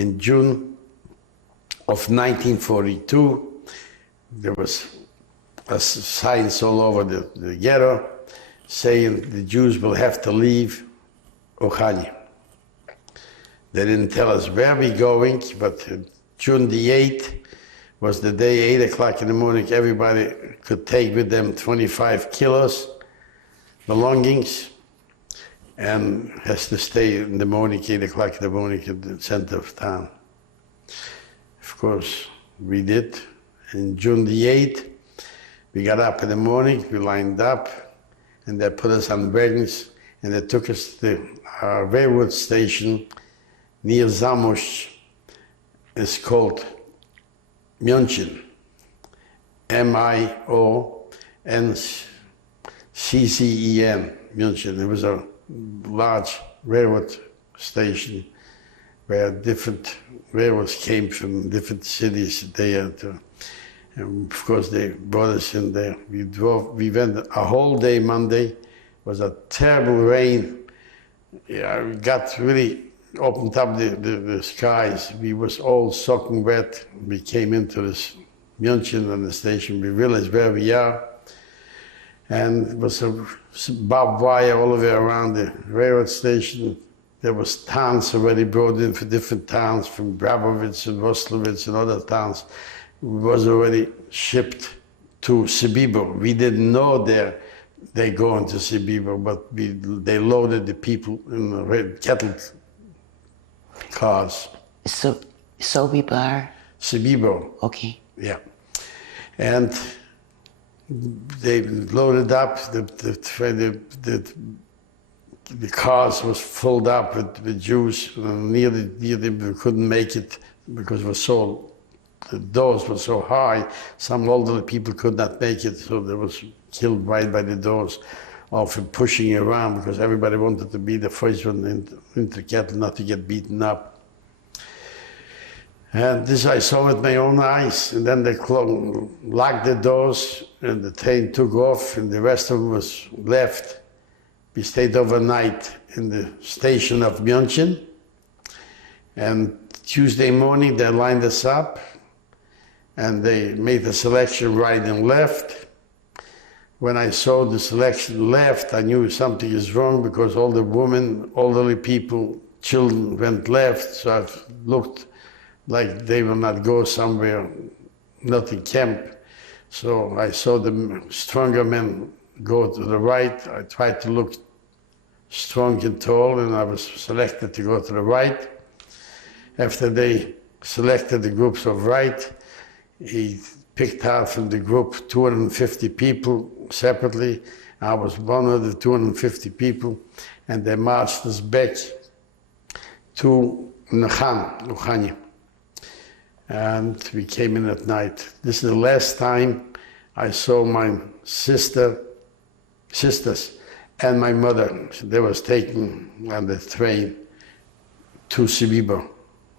In June of 1942, there was signs all over the ghetto saying the Jews will have to leave Uchanie. They didn't tell us where we're going, but June the 8th was the day, 8 o'clock in the morning, everybody could take with them 25 kilos belongings and has to stay in the morning, 8 o'clock in the morning at the center of town. Of course, we did. And June the 8th, we got up in the morning, we lined up, and they put us on wagons, and they took us to our railroad station near Zamość. It's called München, M-I-O-N-C-C-E-N, München. It was a large railroad station where different railroads came from different cities there. And of course, they brought us in there. We went a whole day Monday. It was a terrible rain. Yeah, we got really opened up the skies. We was all soaking wet. We came into this München and the station. We realized where we are. And it was a barbed wire all the way around the railroad station. There was towns already brought in for different towns, from Brabowitz and Woslowitz and other towns. It was already shipped to Sobibor. We didn't know they go into Sobibor, but they loaded the people in the red cattle cars. So, Sobibor? Sobibor. Okay. Yeah. And they loaded up, the cars was filled up with Jews. Nearly we couldn't make it because it was the doors were so high. Some elderly people could not make it, so they was killed right by the doors, often pushing around because everybody wanted to be the first one into the cattle, not to get beaten up. And this I saw with my own eyes. And then they locked the doors, and the train took off, and the rest of it was left. We stayed overnight in the station of München. And Tuesday morning, they lined us up, and they made the selection right and left. When I saw the selection left, I knew something is wrong because all the women, elderly people, children went left. So I looked like they will not go somewhere, not in camp. So I saw the stronger men go to the right. I tried to look strong and tall, and I was selected to go to the right. After they selected the groups of right, he picked out from the group 250 people separately. I was one of the 250 people, and they marched us back to Uchanie. And we came in at night. This is the last time I saw my sisters and my mother. They was taken on the train to Sobibor.